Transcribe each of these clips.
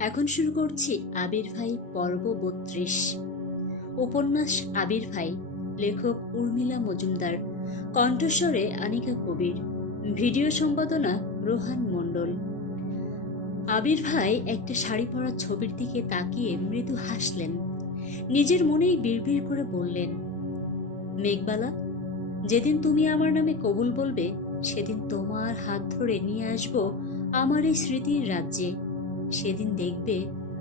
এখন শুরু করছি আবির ভাই পর্ব ৩২। উপন্যাস আবির ভাই, লেখক উর্মিলা মজুমদার, কণ্ঠস্বরে আনিকা কবির, ভিডিও সম্পাদনা রোহান মণ্ডল। আবির ভাই একটা শাড়ি পরা ছবির দিকে তাকিয়ে মৃদু হাসলেন। নিজের মনেই বিড়বিড় করে বললেন, মেঘবালা, যেদিন তুমি আমার নামে কবুল বলবে সেদিন তোমার হাত ধরে নিয়ে আসবো আমার এই স্মৃতির রাজ্যে। সেদিন দেখবে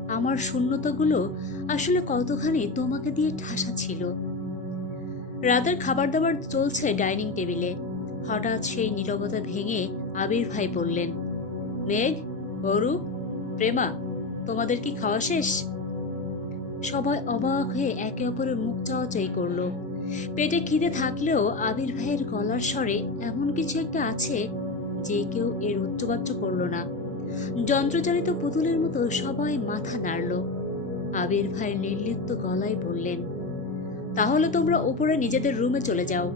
আমার শূন্যতাগুলো আসলে কতখানি তোমাকে দিয়ে ঠাসা ছিল। রাতের খাবার দাবার চলছে ডাইনিং টেবিলে। হঠাৎ সেই নীরবতা ভেঙে আবির ভাই বললেন, মেঘ, অরু, প্রেমা, তোমাদের কি খাওয়া শেষ? সবাই অবাক হয়ে একে অপরের মুখ চাওয়াচাই করলো। পেটে খিদে থাকলেও আবির ভাইয়ের গলার স্বরে এমন কিছু একটা আছে যে কেউ এর উচ্চবাচ্য করল না। যন্ত্রচালিত পুতুলের মতো সবাই মাথা নাড়ল। আবির ভাইয়ের নির্লিপ্ত গলায় বললেন, তাহলে তোমরা উপরে নিজেদের রুমে চলে যাও।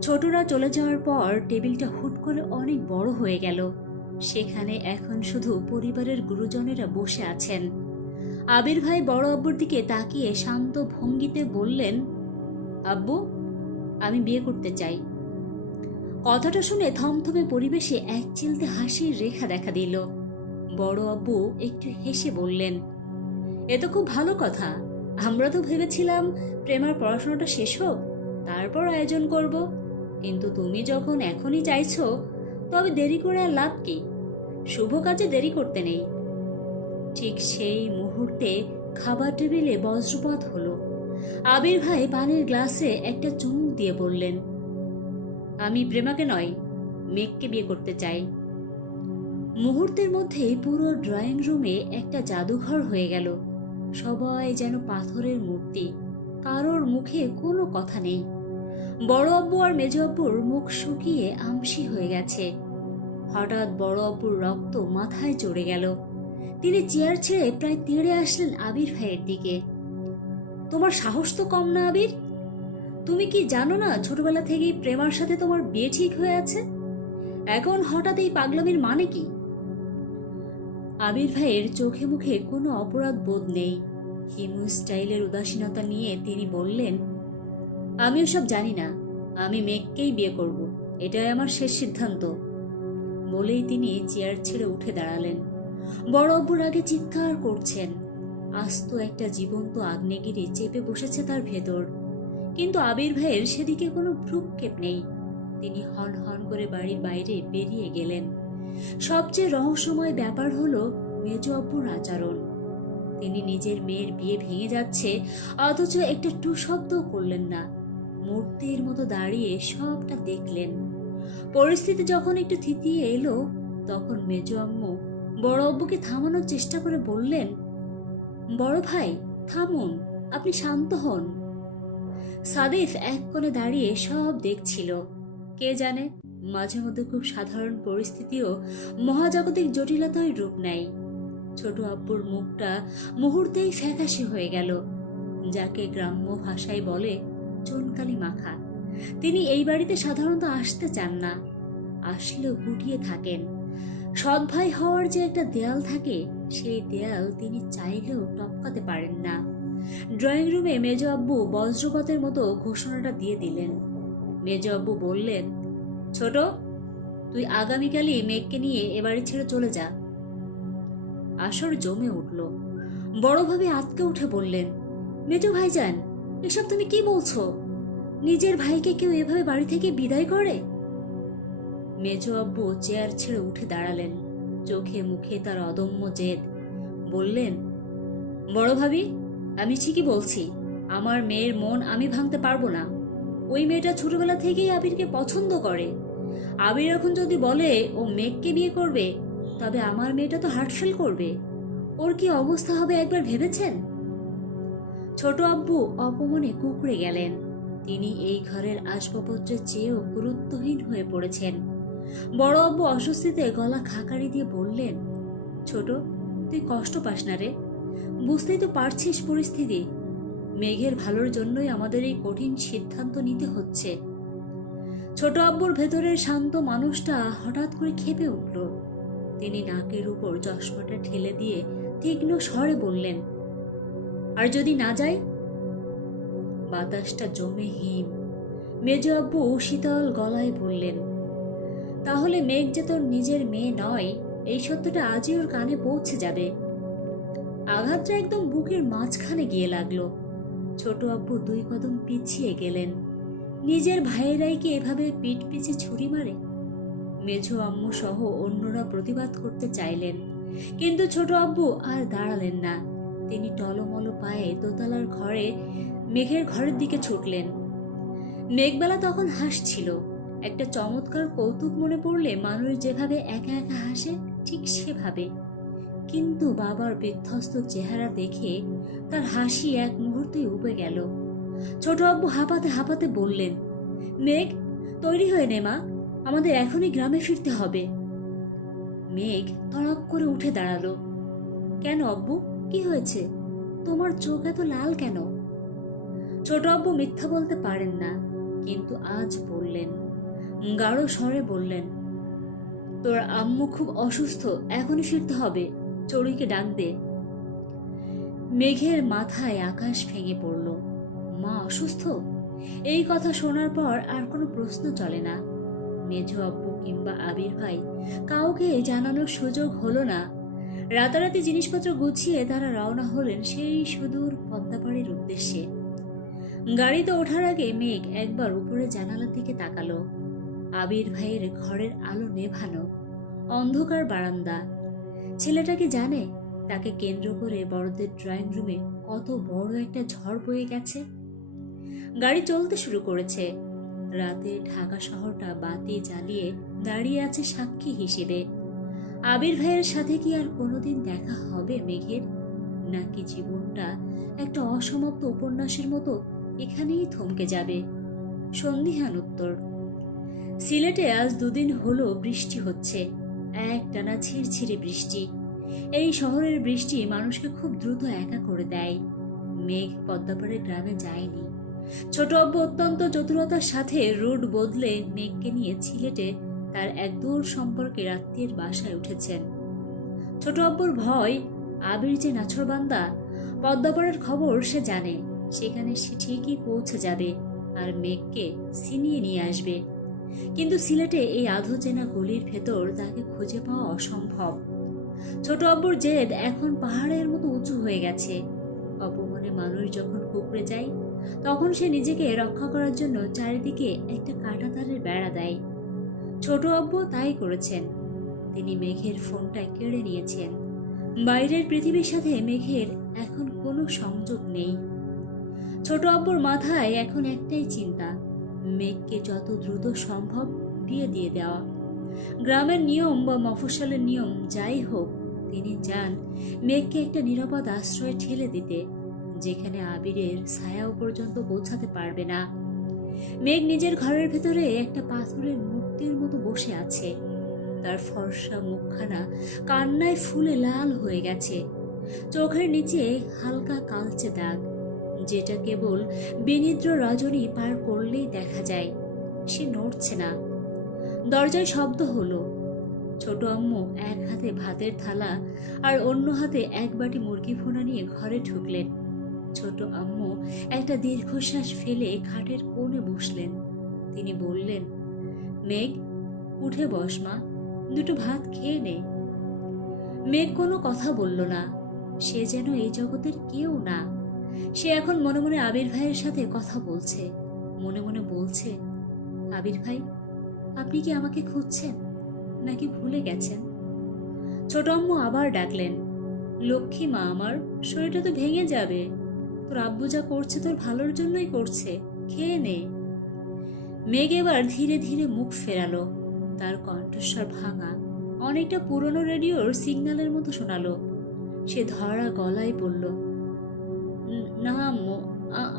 ছোটরা চলে যাওয়ার পর টেবিলটা হুট করে অনেক বড় হয়ে গেল। সেখানে এখন শুধু পরিবারের গুরুজনেরা বসে আছেন। আবির ভাই বড় আব্বুর দিকে তাকিয়ে শান্ত ভঙ্গিতে বললেন, আব্বু, আমি বিয়ে করতে চাই। কথাটা শুনে থমথমে পরিবেশে এক চিলতে হাসির রেখা দেখা দিল। বড় আব্বু একটু হেসে বললেন, এ তো খুব ভালো কথা। আমরা তো ভেবেছিলাম প্রেমার পড়াশোনাটা শেষ হোক, তারপর আয়োজন করব। কিন্তু তুমি যখন এখনই চাইছো, তবে দেরি করে আর লাভ কি? শুভ কাজে দেরি করতে নেই। ঠিক সেই মুহূর্তে খাবার টেবিলে বজ্রপাত হলো। আবির ভাই পানির গ্লাসে একটা চুমুক দিয়ে বললেন, আমি প্রেমাকে নয়, মেঘকে বিয়ে করতে চাই। মুহূর্তের মধ্যেই পুরো ড্রয়িং রুমে একটা জাদুঘর হয়ে গেল। সবাই যেন পাথরের মূর্তি, কারোর মুখে কোনো কথা নেই। বড় আব্বু আর মেজ আব্বুর মুখ শুকিয়ে আমসি হয়ে গেছে। হঠাৎ বড় আব্বুর রক্ত মাথায় চড়ে গেল। তিনি চেয়ার ছেড়ে প্রায় তেড়ে আসলেন আবির ভাইয়ের দিকে। তোমার সাহস তো কম না আবির? তুমি কি জানো না ছোটবেলা থেকেই প্রেমার সাথে তোমার বিয়ে ঠিক হয়ে আছে? এখন হঠাৎ এই পাগলামির মানে কি? আবির ভাইয়ের চোখে মুখে কোনো অপরাধ বোধ নেই। হিমু স্টাইলের উদাসীনতা নিয়ে তিনি বললেন, আমি ওসব জানি না। আমি মেঘকেই বিয়ে করব, এটাই আমার শেষ সিদ্ধান্ত। বলেই তিনি চেয়ার ছেড়ে উঠে দাঁড়ালেন। বড় আব্বুর আগে চিৎকার করছেন। আস্ত একটা জীবন্ত আগ্নেয়গিরি চেপে বসেছে তার ভেতর। কিন্তু আবির ভাইয়ের সেদিকে কোনো ভ্রুক্ষেপ নেই। তিনি হন হন করে বাড়ির বাইরে বেরিয়ে গেলেন। সবচেয়ে রহস্যময় ব্যাপার হলো মেজ আব্বুর আচরণ। তিনি নিজের মেয়ের বিয়ে ভেঙে যাচ্ছে, অথচ একটা টু শব্দও করলেন না। মূর্তির মতো দাঁড়িয়ে সবটা দেখলেন। পরিস্থিতি যখন একটু থিতিয়ে এলো, তখন মেজ আম্মু বড় আব্বুকে থামানোর চেষ্টা করে বললেন, বড় ভাই থামুন, আপনি শান্ত হন। সাদিফ এক কোণে দাঁড়িয়ে সব দেখছিল। কে জানে, মাঝে মধ্যে খুব সাধারণ পরিস্থিতিও মহাজাগতিক জটিলতায় রূপ নেয়। ছোট আব্বুর মুখটা মুহূর্তেই ফ্যাকাশে হয়ে গেল, যাকে গ্রাম্য ভাষায় বলে চুনকালি মাখা। তিনি এই বাড়িতে সাধারণত আসতে চান না, আসলেও গুটিয়ে থাকেন। সৎ ভাই হওয়ার যে একটা দেয়াল থাকে, সেই দেয়াল তিনি চাইলেও টপকাতে পারেন না। ড্রয়িং রুমে মেজ আব্বু বজ্রপাতের মতো ঘোষণাটা দিয়ে দিলেন। মেজ আব্বু বললেন, ছোট, তুই আগামীকালই মেঘকে নিয়ে এ বাড়ি ছেড়ে চলে যা। আসর জমে উঠল। বড়ভাবে আঁতকে উঠে বললেন, মেজ ভাইজান, এসব তুমি কি বলছো? নিজের ভাইকে কেউ এভাবে বাড়ি থেকে বিদায় করে? মেজ আব্বু চেয়ার ছেড়ে উঠে দাঁড়ালেন। চোখে মুখে তার অদম্য জেদ। বললেন, বড় ভাবি, আমি ঠিকই বলছি। আমার মেয়ের মন আমি ভাঙতে পারবো না। ওই মেয়েটা ছোটবেলা থেকেই আবিরকে পছন্দ করে। আবির এখন যদি বলে ও মেঘকে বিয়ে করবে, তবে আমার মেয়েটা তো হার্টফেল করবে। ওর কি অবস্থা হবে একবার ভেবেছেন? ছোট আব্বু অপমানে কুঁকড়ে গেলেন। তিনি এই ঘরের আসবাবপত্রের চেয়েও গুরুত্বহীন হয়ে পড়েছেন। বড় আব্বু অস্বস্তিতে গলা খাকারি দিয়ে বললেন, ছোট, তুই কষ্ট পাস না রে। বুঝতেই তো পারছিস পরিস্থিতি। মেঘের ভালোর জন্যই আমাদের এই কঠিন সিদ্ধান্ত নিতে হচ্ছে। ছোট আব্বুর ভেতরের শান্ত মানুষটা হঠাৎ করে ক্ষেপে উঠল। তিনি নাকের উপর চশমাটা ঠেলে দিয়ে তীক্ষ্ণ স্বরে বললেন, আর যদি না যায়? বাতাসটা জমে হিম। মেজ আব্বু শীতল গলায় বললেন, তাহলে মেঘ যে তোর নিজের মেয়ে নয়, এই সত্যটা আজই ওর কানে পৌঁছে যাবে। আঘাতটা একদম বুকের মাঝখানে গিয়ে লাগলো। ছোট আব্বু 2 কদম পিছিয়ে গেলেন। নিজের ভাইয়েরাই কি এভাবে পিঠ পিছে ছুরি মারে? মেঝো আম্মু সহ অন্যরা প্রতিবাদ করতে চাইলেন, কিন্তু ছোট আব্বু আর দাঁড়ালেন না। তিনি টলমল পায়ে দোতলার মেঘের ঘরের দিকে ছুটলেন। মেঘবেলা তখন হাসছিল। একটা চমৎকার কৌতুক মনে পড়লে মানুষ যেভাবে একা একা হাসে, ঠিক সেভাবে। কিন্তু বাবার বিধ্বস্ত চেহারা দেখে তার হাসি এক মুহূর্তেই উবে গেল। ছোট আব্বু হাঁপাতে হাঁপাতে বললেন, মেঘ, তৈরি হয়ে নে মা, আমাদের এখনই গ্রামে ফিরতে হবে। মেঘ তড়াক করে উঠে দাঁড়ালো। কেন আব্বু, কি হয়েছে? তোমার চোখ এত লাল কেন? ছোট আব্বু মিথ্যা বলতে পারেন না, কিন্তু আজ বললেন। গাঢ় স্বরে বললেন, তোর আম্মু খুব অসুস্থ, এখনই ফিরতে হবে, চড়ুইকে ডাক দে। মেঘের মাথায় আকাশ ভেঙে পড়ল। মা অসুস্থ? এই কথা শোনার পর আর কোনো প্রশ্ন চলে না। মেঝো আব্বু কিংবা আবির ভাই কাউকে জানানোর সুযোগ হলো না। রাতারাতি জিনিসপত্র গুছিয়ে তারা রওনা হলেন সেই সুদূর পদ্মাপাড়ের উদ্দেশ্যে। গাড়িতে ওঠার আগে মেঘ একবার উপরে জানালার দিকে তাকালো। আবির ভাইয়ের ঘরের আলো নেভানো, অন্ধকার বারান্দা। ছেলেটা কি জানে তাকে কেন্দ্র করে বড়দের ড্রয়িং রুমে কত বড় একটা ঝড় বয়ে গেছে? গাড়ি চলতে শুরু করেছে। রাতে ঢাকা শহরটা বাতি জ্বালিয়ে দাঁড়িয়ে আছে সাক্ষী হিসেবে। আবির ভাইয়ের সাথে কি আর কোনোদিন দেখা হবে মেঘের? নাকি জীবনটা একটা অসমাপ্ত উপন্যাসের মতো এখানেই থমকে যাবে? সন্দিহান উত্তর। সিলেটে আজ 2 দিন হলো বৃষ্টি হচ্ছে, একটানা ঝিরঝিরে বৃষ্টি। এই শহরের বৃষ্টি মানুষকে খুব দ্রুত একা করে দেয়। মেঘ পদ্মাপাড়ের গ্রামে যায়নি। ছোট আব্বু অত্যন্ত চতুরতার সাথে রুট বদলে মেঘকে নিয়ে সিলেটে তার এক দূর সম্পর্কের আত্মীয়ের বাসায় উঠেছেন। ছোট আব্বুর ভয়, আবির যে নাছোড়বান্দা, পদ্মাপাড়ের খবর সে জানে। সেখানে সে ঠিকই পৌঁছে যাবে আর মেঘকে ছিনিয়ে নিয়ে আসবে। কিন্তু সিলেটে এই আধো চেনা গলির ভেতর তাকে খুঁজে পাওয়া অসম্ভব। ছোট আব্বুর জেদ এখন পাহাড়ের মতো উঁচু হয়ে গেছে। অপমানে মানুষ যখন কুকড়ে যায়, তখন সে নিজেকে রক্ষা করার জন্য চারিদিকে একটা কাঁটাতারের বেড়া দেয়। ছোট আব্বু তাই করেছেন। তিনি মেঘের ফোনটা কেড়ে নিয়েছেন। বাইরের পৃথিবীর সাথে মেঘের এখন কোনো সংযোগ নেই। ছোট আব্বুর মাথায় এখন একটাই চিন্তা, মেঘকে যত দ্রুত সম্ভব বিয়ে দিয়ে দেওয়া। গ্রামের নিয়ম বা মফস্বলের নিয়ম যাই হোক, তিনি চান মেঘকে একটা নিরাপদ আশ্রয়ে ঠেলে দিতে, যেখানে আবিরের ছায়াও পর্যন্ত পৌঁছাতে পারবে না। মেঘ নিজের ঘরের ভেতরে একটা পাথরের মূর্তির মতো বসে আছে। তার ফর্সা মুখখানা কান্নায় ফুলে লাল হয়ে গেছে। চোখের নিচে হালকা কালচে দাগ, যেটা কেবল বিনিদ্র রজনী পার করলেই দেখা যায়। সে নড়ছে না। দরজায় শব্দ হলো। ছোট আম্মু এক হাতে ভাতের থালা আর অন্য হাতে এক বাটি মুরগি ভুনা নিয়ে ঘরে ঢুকলেন। ছোট আম্মু একটা দীর্ঘশ্বাস ফেলে খাটের কোণে বসলেন। তিনি বললেন, মেঘ, উঠে বস মা, 2টো ভাত খেয়ে নে। মেঘ কোনো কথা বলল না। সে যেন এই জগতের কেউ না। সে এখন মনে মনে আবির ভাইয়ের সাথে কথা বলছে। মনে মনে বলছে, আবির ভাই, আপনি কি আমাকে খুঁজছেন নাকি ভুলে গেছেন? ছোট আম্মু আবার ডাকলেন, লক্ষ্মী মা আমার, শরীরটা তো ভেঙে যাবে। তোর আব্বু যা করছে তোর ভালোর জন্যই করছে, খেয়ে নে। মেঘ এবার ধীরে ধীরে মুখ ফেরালো। তার কণ্ঠস্বর ভাঙা, অনেকটা পুরনো রেডিওর সিগন্যালের মতো শোনালো। সে ধরা গলায় বলল, না আম্মু,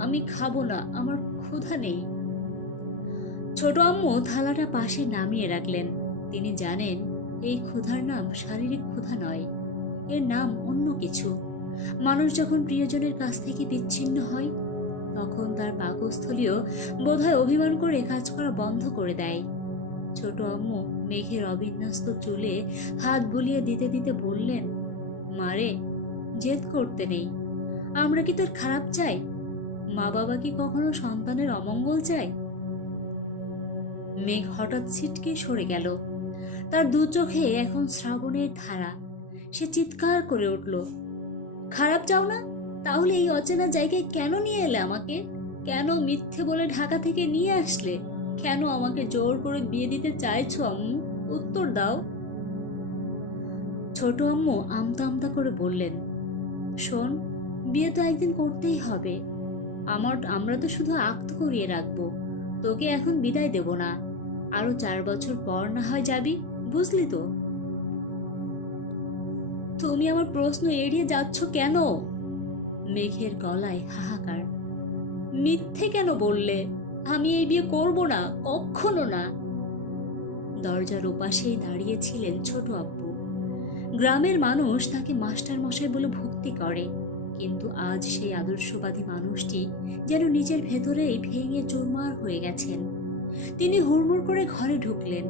আমি খাবো না, আমার ক্ষুধা নেই। ছোট আম্মু থালাটা পাশে নামিয়ে রাখলেন। তিনি জানেন এই ক্ষুধার নাম শারীরিক ক্ষুধা নয়, এর নাম অন্য কিছু। মানুষ যখন প্রিয়জনের কাছ থেকে বিচ্ছিন্ন হয়, তখন তার পাকস্থলীও বোধহয় অভিমান করে কাজ করা বন্ধ করে দেয়। ছোট আম্মু মেঘের অবিন্যস্ত চুলে হাত বুলিয়ে দিতে দিতে বললেন, মারে, জেদ করতে নেই। আমরা কি তোর খারাপ চাই? মা বাবা কি কখনো সন্তানের অমঙ্গল চায়? মেঘ হঠাৎ ছিটকে সরে গেল। তার দু চোখে এখন শ্রাবণের ধারা। সে চিৎকার করে উঠল, খারাপ চাও না? তাহলে এই অচেনা জায়গায় কেন নিয়ে এলে আমাকে? কেন মিথ্যে বলে ঢাকা থেকে নিয়ে আসলে? কেন আমাকে জোর করে বিয়ে দিতে চাইছো আম্মু? উত্তর দাও। ছোট আম্মু আমতা আমতা করে বললেন, শোন, বিয়ে তো একদিন করতেই হবে। আমরা তো শুধু আক্ত করিয়ে রাখবো, তোকে এখন বিদায় দেব না। আরো 4 বছর পর না হয় যাবি, বুঝলি তো? তুমি আমার প্রশ্ন এড়িয়ে যাচ্ছ কেন? মেঘের গলায় হাহাকার। মিথ্যে কেন বললে? আমি এই বিয়ে করব না, কখনো না। দরজার ওপাশেই দাঁড়িয়েছিলেন ছোট আব্বু। গ্রামের মানুষ তাকে মাস্টার মশাই বলে ভক্তি করে, কিন্তু আজ সেই আদর্শবাদী মানুষটি যেন নিজের ভেতরেই ভেঙে চুরমার হয়ে গেছেন। তিনি হুড়মুড় করে ঘরে ঢুকলেন।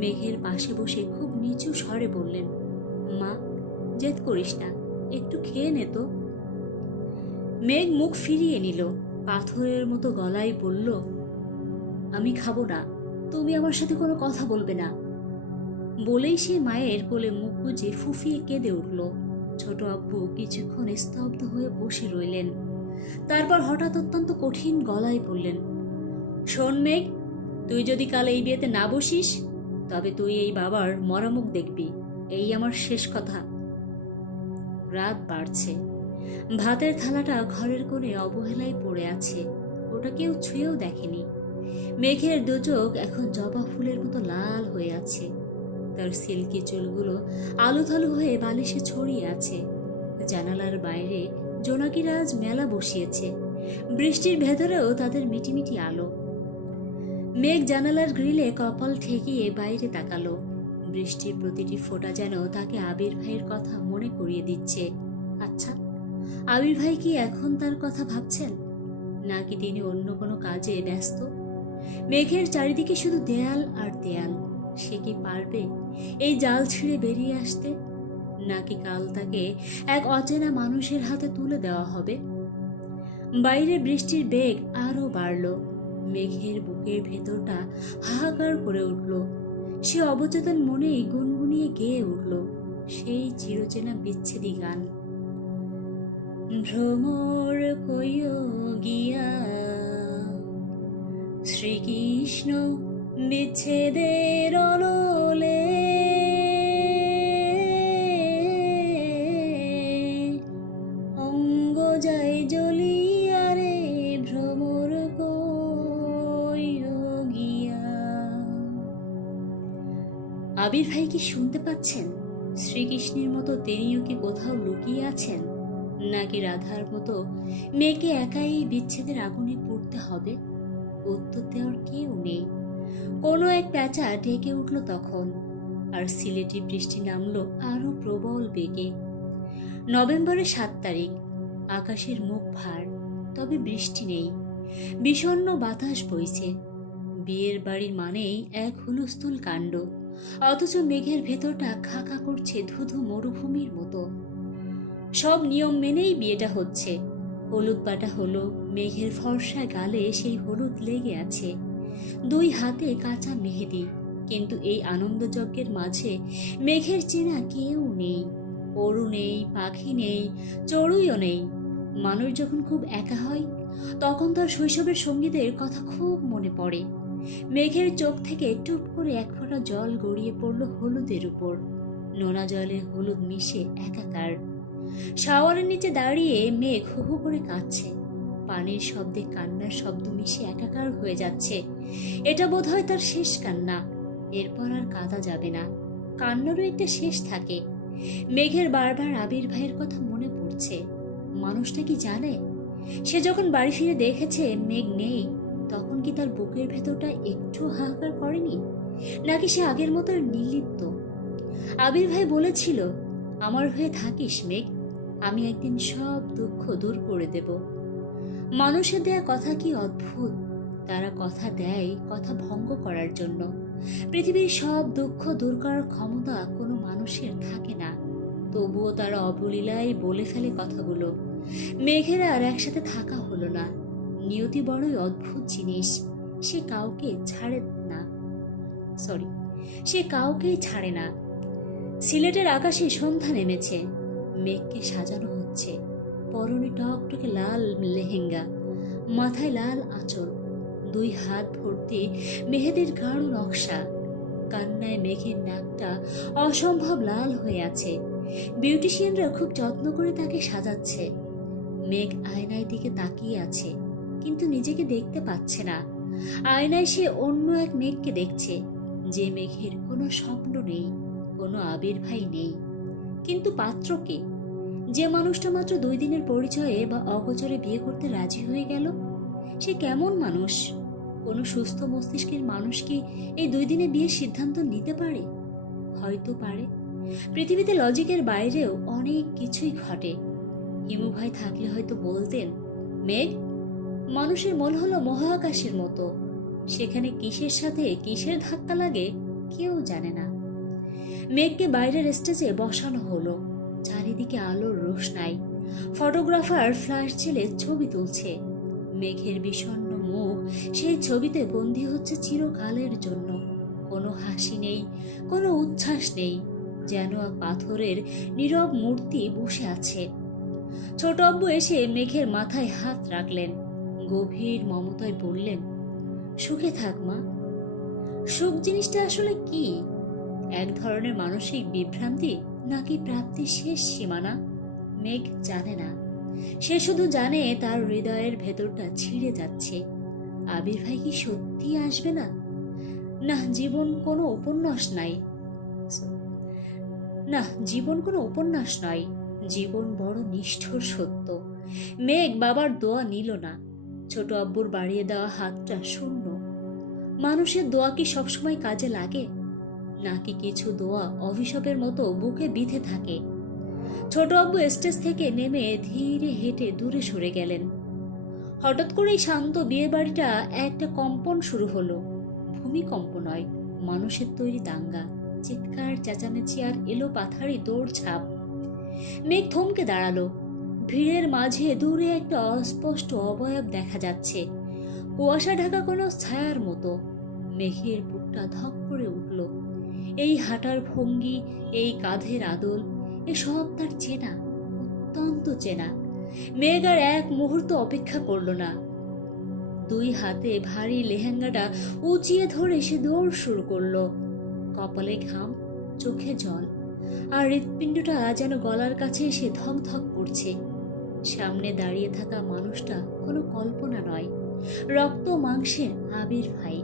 মেঘের পাশে বসে খুব নিচু স্বরে বললেন, মা, জেদ করিস না, একটু খেয়ে নে তো। মেঘ মুখ ফিরিয়ে নিল, পাথরের মতো গলায় বলল, আমি খাবো না, তুমি আমার সাথে কোনো কথা বলবে না। বলেই সে মায়ের কোলে মুখ গুজে ফুফিয়ে কেঁদে উঠল। ছোট আব্বু কিছুক্ষণ স্তব্ধ হয়ে বসে রইলেন। তারপর হঠাৎ অত্যন্ত কঠিন গলায় বললেন, শোন মেঘ, তুই যদি কাল এই বিয়েতে না বসিস, তবে তুই এই বাবার মরামুখ দেখবি। এই আমার শেষ কথা। রাত বাড়ছে। ভাতের থালাটা ঘরের কোণে অবহেলায় পড়ে আছে। ওটা কেউ ছুঁয়েও দেখেনি। মেঘের দু চোখ এখন জবা ফুলের মতো লাল হয়ে আছে। তার সিল্কি চুলগুলো আলুথালু হয়ে বালিশে ছড়িয়ে আছে। জানালার বাইরে জোনাকিরা আজ মেলা বসিয়েছে। বৃষ্টির ভেতরেও তাদের মিটিমিটি আলো। মেঘ জানালার গ্রিলে কপাল ঠেকিয়ে বাইরে তাকালো। বৃষ্টির প্রতিটি ফোঁটা যেন তাকে আবির ভাইয়ের কথা মনে করিয়ে দিচ্ছে। আচ্ছা, আবির ভাই কি এখন তার কথা ভাবছেন, নাকি তিনি অন্য কোনো কাজে ব্যস্ত? মেঘের চারিদিকে শুধু দেয়াল আর দেয়াল। সে কি পারবে এই জাল ছিঁড়ে বেরিয়ে আসতে, নাকি কাল তাকে এক অচেনা মানুষের হাতে তুলে দেওয়া হবে? বাইরে বৃষ্টির বেগ আরো বাড়ল। মেঘের বুকের ভেতরটা হাহাকার করে উঠল। সে অবচেতন মনেই গুনগুনিয়ে গেয়ে উঠল সেই চিরচেনা বিচ্ছেদী গান, ভ্রমর কইও গিয়া শ্রীকৃষ্ণ বিচ্ছেদের অনলে, অঙ্গ যায় জ্বলিয়া রে, ভ্রমর কইও গিয়া। আবির ভাই কি শুনতে পাচ্ছেন? শ্রীকৃষ্ণের মতো তিনিও কি কোথাও লুকিয়ে আছেন, নাকি রাধার মতো মেয়েকে একাই বিচ্ছেদের আগুনে পড়তে হবে? উত্তর দেওয়ার কেউ নেই। কোনো এক প্যাঁচা ডেকে উঠল তখন, আর সিলেটি বৃষ্টি নামলো আরো প্রবল বেগে। নভেম্বরের 7 তারিখ। আকাশের মুখ ভার, তবে বৃষ্টি নেই। বিষণ্ণ বাতাস বইছে। বিয়ের বাড়ির মানেই এক হুলস্থুল কাণ্ড, অথচ মেঘের ভেতরটা খাকা করছে ধুধু মরুভূমির মতো। সব নিয়ম মেনেই বিয়েটা হচ্ছে। হলুদ বাটা হলো, মেঘের ফর্সা গালে সেই হলুদ লেগে আছে। 2 হাতে কাঁচা মেহেদি। কিন্তু এই আনন্দযজ্ঞের মাঝে মেঘের চেনা কেউ নেই। পরু নেই, পাখি নেই, চড়ুইও নেই। মানুষ যখন খুব একা হয়, তখন তার শৈশবের সঙ্গীদের কথা খুব মনে পড়ে। মেঘের চোখ থেকে টুপ করে এক ফোঁটা জল গড়িয়ে পড়ল হলুদের উপর। নোনা জলে হলুদ মিশে একাকার। শাওয়ারের নিচে দাঁড়িয়ে মেঘ হু হু করে কাঁদছে। পানির শব্দে কান্নার শব্দ মিশে একাকার হয়ে যাচ্ছে। এটা বোধহয় তার শেষ কান্না। এরপর আর কাঁদা যাবে না। কান্নারও একটা শেষ থাকে। মেঘের বারবার আবির ভাইয়ের কথা মনে পড়ছে। মানুষটা কি জানে, সে যখন বাড়ি ফিরে দেখেছে মেঘ নেই, তখন কি তার বুকের ভেতরটা একটু হাহাকার করেনি, নাকি সে আগের মতো নির্লিপ্ত? আবির ভাই বলেছিল, আমার হয়ে থাকিস মেঘ, আমি একদিন সব দুঃখ দূর করে দেব। মানুষের দেয়া কথা কি অদ্ভুত। তারা কথা দেয় কথা ভঙ্গ করার জন্য, পৃথিবীর সব দুঃখ দূর করার ক্ষমতা কোনো মানুষের থাকে না, তবুও তারা অবলীলায় বলে ফেলে কথাগুলো। মেঘের আর একসাথে থাকা হলো না। নিয়তি বড়ই অদ্ভুত জিনিস, সে কাউকে ছাড়ে না। সে কাউকেই ছাড়ে না। সিলেটের আকাশে সন্ধ্যা নেমেছে, মেঘকে সাজানো হচ্ছে। পরনে টকটকে লাল লেহেঙ্গা, মাথায় লাল আঁচল, 2 হাত ভর্তি মেহেদির গাঢ় নকশা। কান্নায় মেঘের নাকটা অসম্ভব লাল হয়ে আছে। বিউটিশিয়ানরা খুব যত্ন করে তাকে সাজাচ্ছে। মেঘ আয়নায় দিকে তাকিয়ে আছে, কিন্তু নিজেকে দেখতে পাচ্ছে না। আয়নায় সে অন্য এক মেঘকে দেখছে, যে মেঘের কোনো স্বপ্ন নেই, কোনো আবির্ভাই নেই। কিন্তু পাত্রকে, যে মানুষটা মাত্র 2 দিনের পরিচয়ে বা অগোচরে বিয়ে করতে রাজি হয়ে গেল, সে কেমন মানুষ? কোনো সুস্থ মস্তিষ্কের মানুষ কি এই 2 দিনে বিয়ের সিদ্ধান্ত নিতে পারে? হয়তো পারে। পৃথিবীতে লজিকের বাইরেও অনেক কিছুই ঘটে। হিমু ভাই থাকলে হয়তো বলতেন, মেঘ, মানুষের মন হলো মহাকাশের মতো, সেখানে কিসের সাথে কিসের ধাক্কা লাগে কেউ জানে না। মেঘকে বাইরের স্টেজে বসানো হলো। চারিদিকে আলোর রোশনাই, ফটোগ্রাফার ফ্ল্যাশ জেলে ছবি তুলছে। মেঘের বিষণ্ণ মুখ সেই ছবিতে বন্দী হচ্ছে চিরকালের জন্য। কোনো হাসি নেই, কোনো উচ্ছ্বাস নেই, যেন পাথরের নীরব মূর্তি বসে আছে। ছোট আব্বু এসে মেঘের মাথায় হাত রাখলেন, গভীর মমতায় বললেন, সুখে থাক মা। সুখ জিনিসটা আসলে কি? এক ধরনের মানসিক বিভ্রান্তি, নাকি প্রাপ্তির শেষ সীমানা? মেঘ জানে না। সে শুধু জানে তার হৃদয়ের ভেতরটা ছিঁড়ে যাচ্ছে। আবির ভাই কি সত্যি আসবে না? না, জীবন কোনো উপন্যাস নয়। জীবন বড় নিষ্ঠুর সত্য। মেঘ বাবার দোয়া নিল না। ছোট আব্বুর বাড়িয়ে দেওয়া হাতটা শূন্য। মানুষের দোয়া কি সবসময় কাজে লাগে, নাকি কিছু দোয়া অভিশাপের মতো বুকে বিঁধে থাকে? ছোট আব্বু স্টেজ থেকে নেমে ধীরে হেঁটে দূরে সরে গেলেন। হঠাৎ করেই শান্ত বিয়ে বাড়িটা একটা কম্পন শুরু হলো। ভূমিকম্প নয়, মানুষের তৈরি দাঙ্গা, চিৎকার, চেঁচামেচি আর এলো পাথারি দৌড়ঝাঁপ। মেঘ থমকে দাঁড়ালো। ভিড়ের মাঝে দূরে একটা অস্পষ্ট অবয়ব দেখা যাচ্ছে, কুয়াশা ঢাকা কোনো ছায়ার মতো। মেঘের বুকটা ধক করে উঠল। এই হাঁটার ভঙ্গি, এই কাঁধের আদল, এসব তার চেনা, অত্যন্ত চেনা। মেঘ আর এক মুহূর্ত অপেক্ষা করল না। 2 হাতে ভারী লেহেঙ্গাটা উঁচিয়ে ধরে সে দৌড় শুরু করলো। কপালে ঘাম, চোখে জল, আর হৃৎপিণ্ডটা যেন গলার কাছে এসে ধক ধক করছে। সামনে দাঁড়িয়ে থাকা মানুষটা কোনো কল্পনা নয়, রক্ত মাংসের আবির ভাই।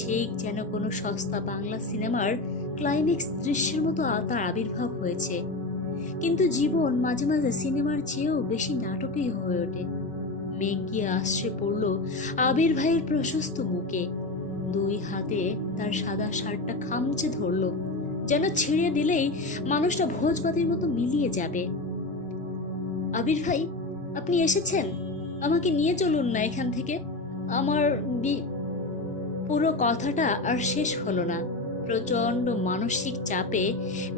ঠিক যেন কোনো সস্তা বাংলা সিনেমার ক্লাইম্যাক্স দৃশ্যের মতো তার আবির্ভাব হয়েছে। কিন্তু জীবন মাঝে মাঝে সিনেমার চেয়েও বেশি নাটকীয় হয়ে ওঠে। মেঘ গিয়ে আশ্রে পড়ল আবির ভাইয়ের প্রশস্ত বুকে। 2 হাতে তার সাদা শার্টটা খামচে ধরল, যেন ছিঁড়ে দিলেই মানুষটা ভোজবাতির মতো মিলিয়ে যাবে। আবির ভাই, আপনি এসেছেন? আমাকে নিয়ে চলুন না এখান থেকে। আমার পুরো কথাটা আর শেষ হলো না। প্রচন্ড মানসিক চাপে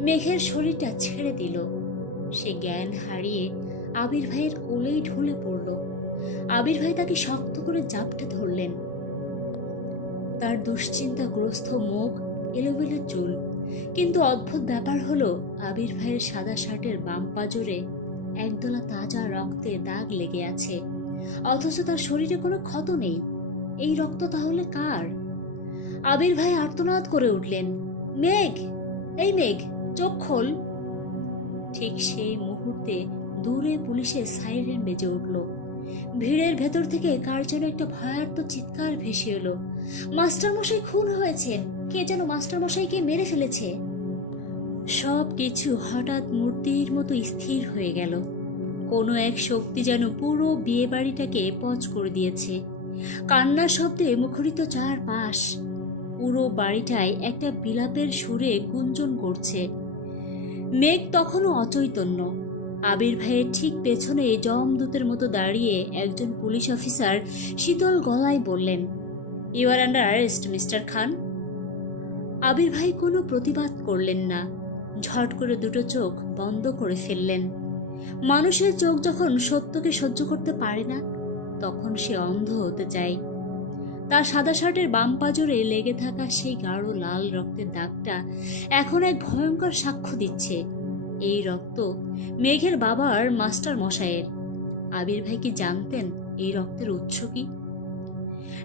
মেঘের শরীরটা ছেড়ে দিল। সে জ্ঞান হারিয়ে আবির ভাইয়ের কোলেই ঢলে পড়ল। আবির ভাই তাকে শক্ত করে জাপটে ধরলেন। তার দুশ্চিন্তাগ্রস্ত মুখ, এলোমেলো চুল। কিন্তু অদ্ভুত ব্যাপার হলো, আবির ভাইয়ের সাদা শার্টের বাম পাজরে একদলা তাজা রক্তে দাগ লেগে আছে, অথচ তার শরীরে কোনো ক্ষত নেই। এই রক্ত তাহলে কার? আবির ভাই আর্তনাদ করে উঠলেন, মেঘ, এই মেঘ, চোখ খোল। ঠিক সেই মুহূর্তে দূরে পুলিশের সাইরেন বেজে উঠল। ভিড়ের ভেতর থেকে কার যেন একটা ভয়ার্ত চিৎকার ভেসে এলো, মাস্টারমশাই খুন হয়েছেন, কে যেন মাস্টারমশাইকে মেরে ফেলেছে। সব কিছু হঠাৎ মূর্তির মতো স্থির হয়ে গেল। কোনো এক শক্তি যেন পুরো বিয়ে বাড়িটাকে পচ করে দিয়েছে। কান্নার শব্দে মুখরিত চারপাশ। পুরো বাড়িটায় একটা বিলাপের সুরে গুঞ্জন করছে। মেঘ তখনও অচৈতন্য। আবির ভাইয়ের ঠিক পেছনে জমদূতের মতো দাঁড়িয়ে একজন পুলিশ অফিসার শীতল গলায় বললেন, you are under arrest mister Khan. Abir ভাই কোনো প্রতিবাদ করলেন না, ঝট করে দুটো চোখ বন্ধ করে ফেললেন। মানুষের চোখ যখন সত্যকে সহ্য করতে পারে না, তখন সে অন্ধ হতে চায়। তার সাদা শার্টের বাম পাজরে লেগে থাকা সেই গাঢ় লাল রক্তের দাগটা এখন এক ভয়ঙ্কর সাক্ষ্য দিচ্ছে। এই রক্ত মেঘের বাবার মাস্টার মশাইয়ের। আবির ভাই কি জানতেন এই রক্তের উৎস কি?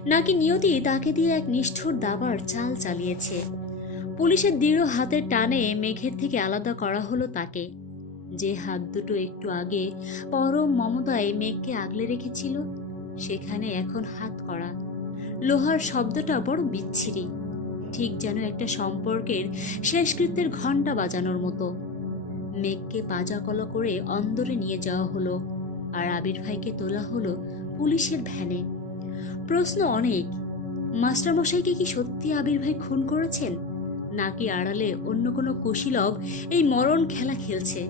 নাকি নিয়তি তাকে দিয়ে এক নিষ্ঠুর দাবার চাল চালিয়েছে? পুলিশের দৃঢ় হাতের টানে মেঘের থেকে আলাদা করা হলো তাকে, যে হাত দুটো একটু আগে পরম মমতায় মেঘকে আগলে রেখেছিল। সেখানে এখন হাত করা। লোহার শব্দটা বড় বিচ্ছিরি, ঠিক যেন একটা সম্পর্কের শেষকৃত্যের ঘণ্টা বাজানোর মতো। মেঘকে পাজাকলা করে অন্দরে নিয়ে যাওয়া হলো, আর আবির ভাইকে তোলা হলো পুলিশের ভ্যানে। প্রশ্ন অনেক। মাস্টারমশাইকে কি সত্যি আবির ভাই খুন করেছেন, নাকি আড়ালে অন্য কোনো কুশীলব এই মরণ খেলা খেলছে?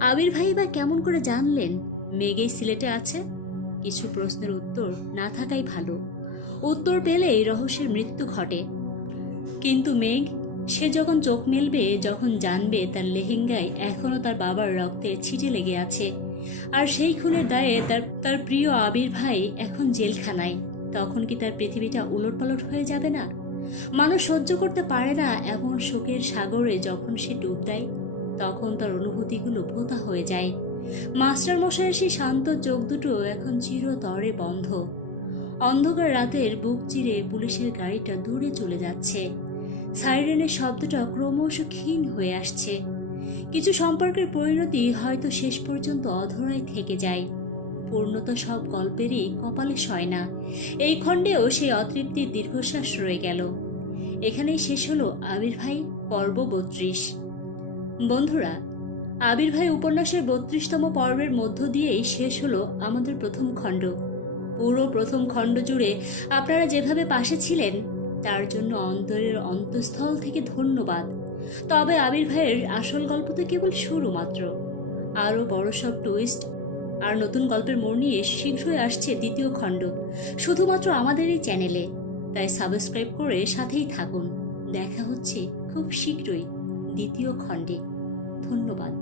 আবির ভাই বা কেমন করে জানলেন মেঘ এই সিলেটে আছে? কিছু প্রশ্নের উত্তর না থাকাই ভালো। উত্তর পেলেই রহস্যের মৃত্যু ঘটে। কিন্তু মেঘ, সে যখন চোখ মেলবে, যখন জানবে তার লেহেঙ্গায় এখনো তার বাবার রক্তে ছিটে লেগে আছে, আর সেই খুনের দায়ে তার প্রিয় আবির ভাই এখন জেলখানায়, তখন কি তার পৃথিবীটা উলটপালট হয়ে যাবে না? মানুষ সহ্য করতে পারে না এমন শোকের সাগরে যখন সে ডুব দেয়, তখন তার অনুভূতিগুলো ভোঁতা হয়ে যায়। মাস্টার মশাইয়ের সেই শান্ত চোখ দুটো এখন চিরতরে বন্ধ। অন্ধকার রাতের বুক চিরে পুলিশের গাড়িটা দূরে চলে যাচ্ছে। সাইরেনের শব্দটা ক্রমশ ক্ষীণ হয়ে আসছে। কিছু সম্পর্কের পরিণতি হয়তো শেষ পর্যন্ত অধরাই থেকে যায়। পূর্ণতা সব গল্পেরই কপালে সয় না। এই খণ্ডেও সেই অতৃপ্তির দীর্ঘশ্বাস রয়ে গেল। এখানেই শেষ হলো আবির ভাই পর্ব 32। বন্ধুরা, আবির ভাই উপন্যাসের 32তম পর্বের মধ্য দিয়েই শেষ হলো আমাদের প্রথম খণ্ড। পুরো প্রথম খণ্ড জুড়ে আপনারা যেভাবে পাশে ছিলেন, তার জন্য অন্তরের অন্তঃস্থল থেকে ধন্যবাদ। তবে আবির ভাইয়ের আসল গল্প তো কেবল শুরু মাত্র। আরও বড় সব টুইস্ট আর নতুন গল্পের মোড় নিয়ে শীঘ্রই আসছে দ্বিতীয় খণ্ড, শুধুমাত্র আমাদের এই চ্যানেলে। তাই সাবস্ক্রাইব করে সাথেই থাকুন। দেখা হচ্ছে খুব শীঘ্রই দ্বিতীয় খণ্ডে। ধন্যবাদ।